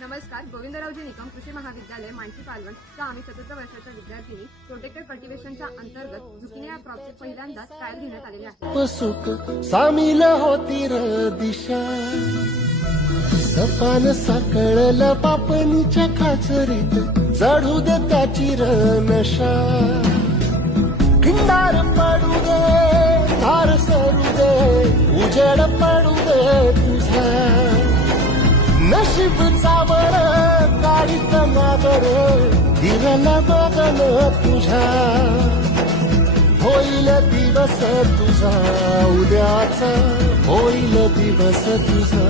नमस्कार. गोविंदरावजी निकम कृषी महाविद्यालय मानसी पालवण चा आम्ही 4th वर्षाच्या विद्यार्थिनी प्रोटेक्टेड कल्टिवेशनच्या अंतर्गत झुकिनी या क्रॉपचे पहिल्यांदाच ट्रायल घेण्यात आलेले आहे. सुख सामील होती र दिशा सपान साकळलं पापणीच्या खाचरीत चढू दे त्याची र नशा खिंडार पडू दे धार सरू दे उजेड पडू दे तुझा नशीब चावर काढीत मावर दिवला बघन तुझा होईल दिवस तुझा उद्याचा होईल दिवस तुझा